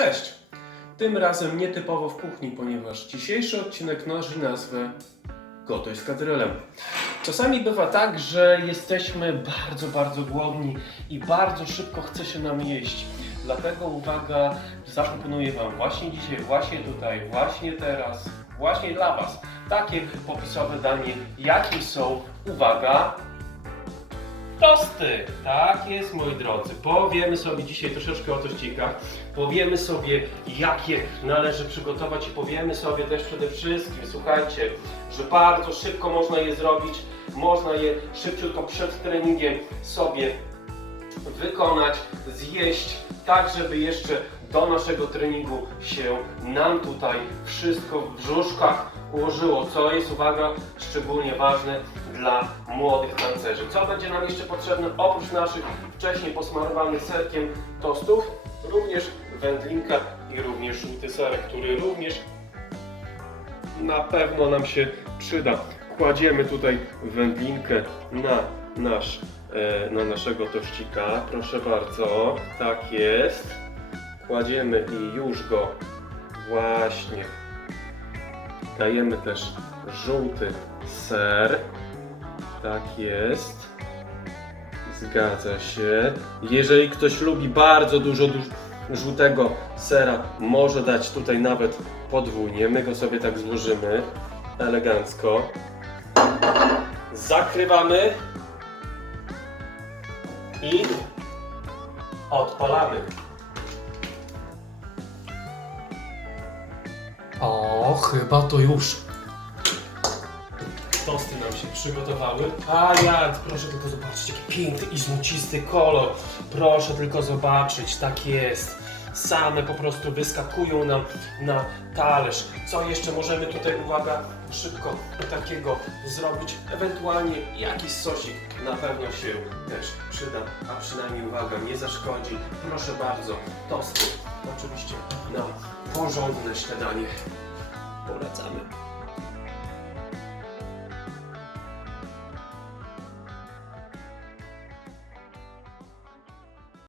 Cześć! Tym razem nietypowo w kuchni, ponieważ dzisiejszy odcinek nosi nazwę Gotuj z kadrylem. Czasami bywa tak, że jesteśmy bardzo, bardzo głodni i bardzo szybko chce się nam jeść. Dlatego uwaga, zaproponuję Wam właśnie dzisiaj, właśnie tutaj, właśnie teraz, właśnie dla Was takie popisowe danie, jakie są, uwaga, Tosty! Tak jest, moi drodzy. Powiemy sobie dzisiaj troszeczkę o tościkach. Powiemy sobie, jakie należy przygotować i powiemy sobie też przede wszystkim, słuchajcie, że bardzo szybko można je zrobić. Można je szybciutko przed treningiem sobie wykonać, zjeść, tak żeby jeszcze do naszego treningu się nam tutaj wszystko w brzuszkach ułożyło, co jest, uwaga, szczególnie ważne dla młodych tancerzy. Co będzie nam jeszcze potrzebne oprócz naszych wcześniej posmarowanych serkiem tostów? Również wędlinka i również żółty serek, który również na pewno nam się przyda. Kładziemy tutaj wędlinkę na nasz, e, na naszego tościka. Proszę bardzo, tak jest. Kładziemy i już go właśnie. Dajemy też żółty ser. Tak jest. Zgadza się. Jeżeli ktoś lubi bardzo dużo duż- żółtego sera, może dać tutaj nawet podwójnie. My go sobie tak złożymy elegancko. Zakrywamy i odpalamy. O, chyba to już. Tosty nam się przygotowały. A ja, proszę tylko zobaczyć, jaki piękny i złocisty kolor. Proszę tylko zobaczyć, tak jest. Same po prostu wyskakują nam na talerz. Co jeszcze możemy tutaj, uwaga, szybko takiego zrobić? Ewentualnie jakiś sosik na pewno się też przyda, a przynajmniej uwaga, nie zaszkodzi. Proszę bardzo, tosty. Oczywiście na porządne śniadanie. Polecamy.